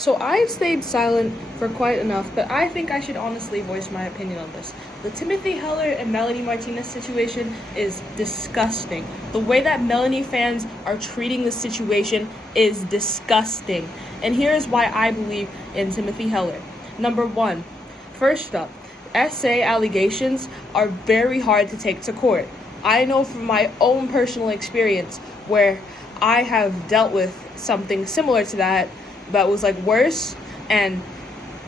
So I've stayed silent for quite enough, but I think I should honestly voice my opinion on this. The Timothy Heller and Melanie Martinez situation is disgusting. The way that Melanie fans are treating the situation is disgusting. And here is why I believe in Timothy Heller. Number one, first up, SA allegations are very hard to take to court. I know from my own personal experience where I have dealt with something similar to that was like worse, and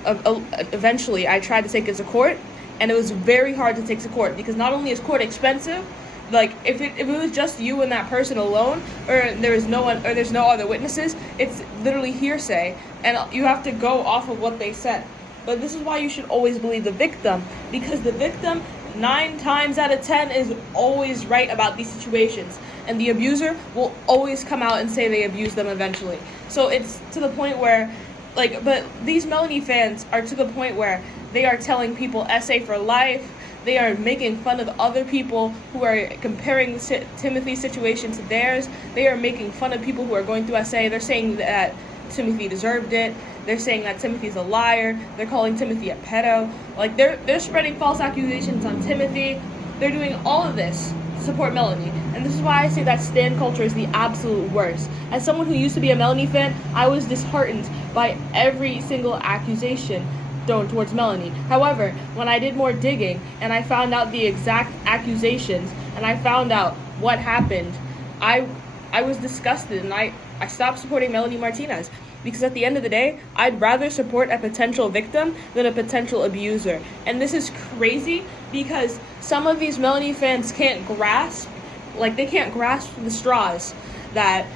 eventually I tried to take it to court, and it was very hard to take to court because not only is court expensive, like if it was just you and that person alone, or there's no other witnesses, it's literally hearsay, and you have to go off of what they said. But this is why you should always believe the victim, because the victim 9 times out of 10 is always right about these situations, and the abuser will always come out and say they abused them eventually. So it's to the point where, but these Melanie fans are to the point where they are telling people SA for life. They are making fun of other people who are comparing Timothy's situation to theirs. They are making fun of people who are going through SA. They're saying that Timothy deserved it. They're saying that Timothy's a liar. They're calling Timothy a pedo. They're spreading false accusations on Timothy. They're doing all of this to support Melanie. And this is why I say that stan culture is the absolute worst. As someone who used to be a Melanie fan, I was disheartened by every single accusation thrown towards Melanie. However, when I did more digging and I found out the exact accusations and I found out what happened, I was disgusted, and I stopped supporting Melanie Martinez. Because at the end of the day, I'd rather support a potential victim than a potential abuser. And this is crazy because some of these Melanie fans can't grasp the straws that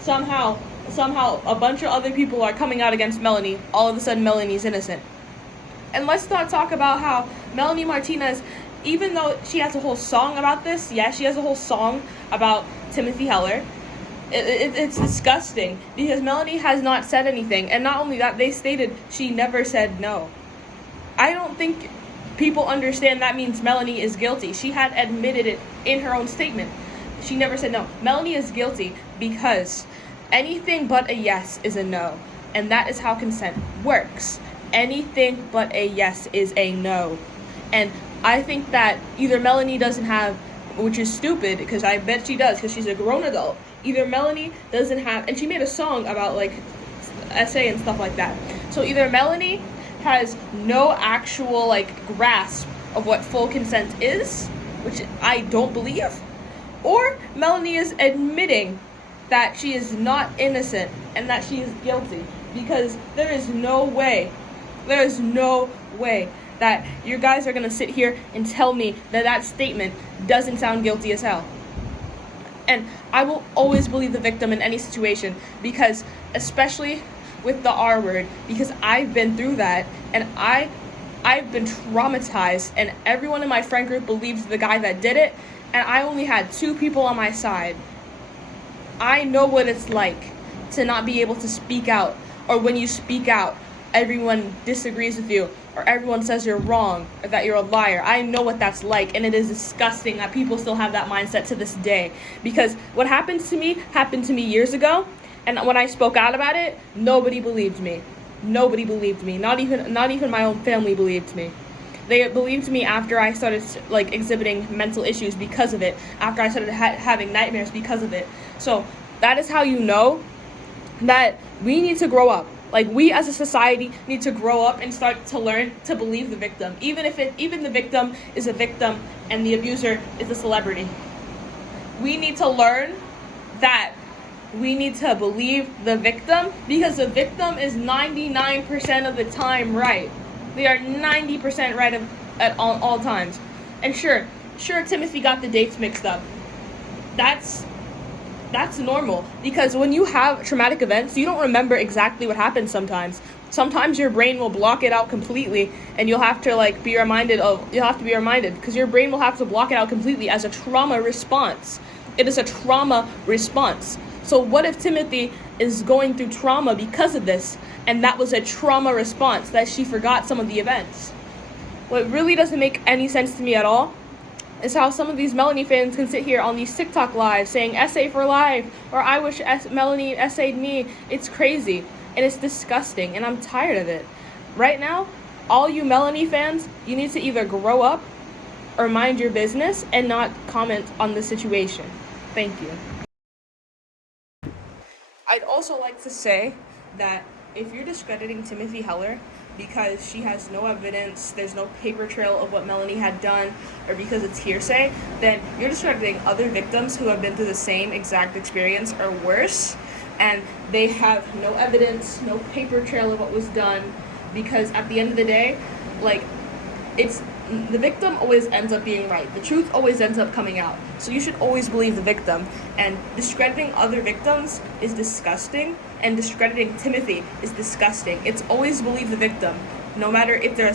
somehow a bunch of other people are coming out against Melanie. All of a sudden, Melanie's innocent. And let's not talk about how Melanie Martinez, even though she has a whole song about this, she has a whole song about Timothy Heller. It's disgusting because Melanie has not said anything, and not only that, they stated she never said no. I don't think people understand that means Melanie is guilty. She had admitted it in her own statement. She never said no. Melanie is guilty because anything but a yes is a no, and that is how consent works. Anything but a yes is a no. And I think that either Melanie doesn't have, which is stupid because I bet she does because she's a grown adult. Either Melanie doesn't have, and she made a song about SA and stuff like that. So either Melanie has no actual grasp of what full consent is, which I don't believe, or Melanie is admitting that she is not innocent and that she is guilty, because there is no way that you guys are going to sit here and tell me that statement doesn't sound guilty as hell. And I will always believe the victim in any situation, because especially with the R word, because I've been through that, and I've been traumatized, and everyone in my friend group believes the guy that did it, and I only had 2 people on my side. I know what it's like to not be able to speak out, or when you speak out, everyone disagrees with you, or everyone says you're wrong, or that you're a liar. I know what that's like, and it is disgusting that people still have that mindset to this day. Because what happened to me years ago, and when I spoke out about it, nobody believed me. Nobody believed me. Not even my own family believed me. They believed me after I started exhibiting mental issues because of it, after I started having nightmares because of it. So that is how you know that we need to grow up. We as a society need to grow up and start to learn to believe the victim, even the victim is a victim and the abuser is a celebrity. We need to learn that we need to believe the victim, because the victim is 99% of the time right. They are 90% right at all times. And sure, Timothy got the dates mixed up. That's normal, because when you have traumatic events, you don't remember exactly what happened sometimes. Sometimes your brain will block it out completely, and you'll have to be reminded because your brain will have to block it out completely as a trauma response. It is a trauma response. So what if Timothy is going through trauma because of this, and that was a trauma response, that she forgot some of the events? What really doesn't make any sense to me at all is how some of these Melanie fans can sit here on these TikTok lives saying SA for life, or I wish Melanie SA'd me. It's crazy. and it's disgusting, and I'm tired of it. Right now, all you Melanie fans, you need to either grow up or mind your business and not comment on the situation. Thank you. I'd also like to say that if you're discrediting Timothy Heller because she has no evidence, there's no paper trail of what Melanie had done, or because it's hearsay, then you're discrediting other victims who have been through the same exact experience or worse, and they have no evidence, no paper trail of what was done, because at the end of the day, like, it's the victim always ends up being right. The truth always ends up coming out. So you should always believe the victim. And discrediting other victims is disgusting, and discrediting Timothy is disgusting. It's always believe the victim, no matter if they're a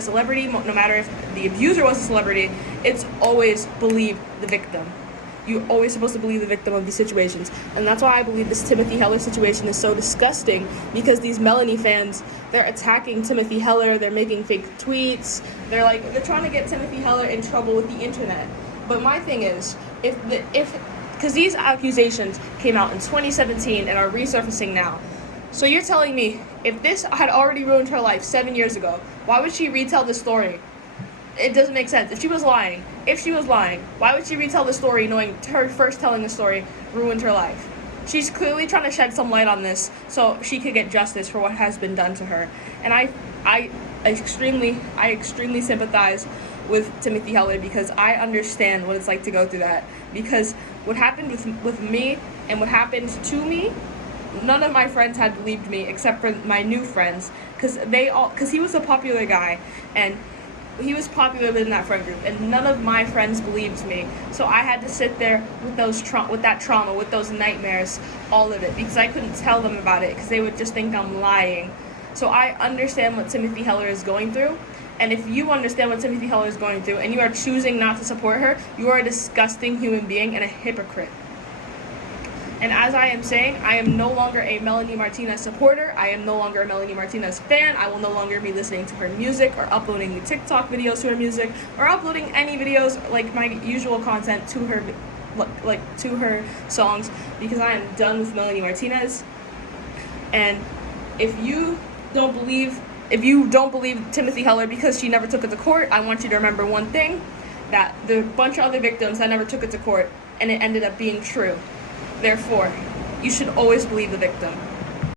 celebrity, no matter if the abuser was a celebrity. It's always believe the victim. You're always supposed to believe the victim of these situations. And that's why I believe this Timothy Heller situation is so disgusting, because these Melanie fans, they're attacking Timothy Heller, they're making fake tweets, they're trying to get Timothy Heller in trouble with the internet. But my thing is, because these accusations came out in 2017 and are resurfacing now. So you're telling me, if this had already ruined her life 7 years ago, why would she retell the story? It doesn't make sense. If she was lying, why would she retell the story knowing her first telling the story ruined her life? She's clearly trying to shed some light on this so she could get justice for what has been done to her. And I extremely sympathize with Timothy Heller, because I understand what it's like to go through that. Because what happened with me and what happened to me, none of my friends had believed me except for my new friends, because he was a popular guy, and he was popular within that friend group, and none of my friends believed me. So I had to sit there with that trauma, with those nightmares, all of it, because I couldn't tell them about it, because they would just think I'm lying. So I understand what Timothy Heller is going through, and if you understand what Timothy Heller is going through and you are choosing not to support her, you are a disgusting human being and a hypocrite. And as I am saying, I am no longer a Melanie Martinez supporter. I am no longer a Melanie Martinez fan. I will no longer be listening to her music or uploading TikTok videos to her music or uploading any videos like my usual content to her, to her songs, because I am done with Melanie Martinez. And if you don't believe Timothy Heller because she never took it to court, I want you to remember one thing, that there are a bunch of other victims that never took it to court and it ended up being true. Therefore, you should always believe the victim.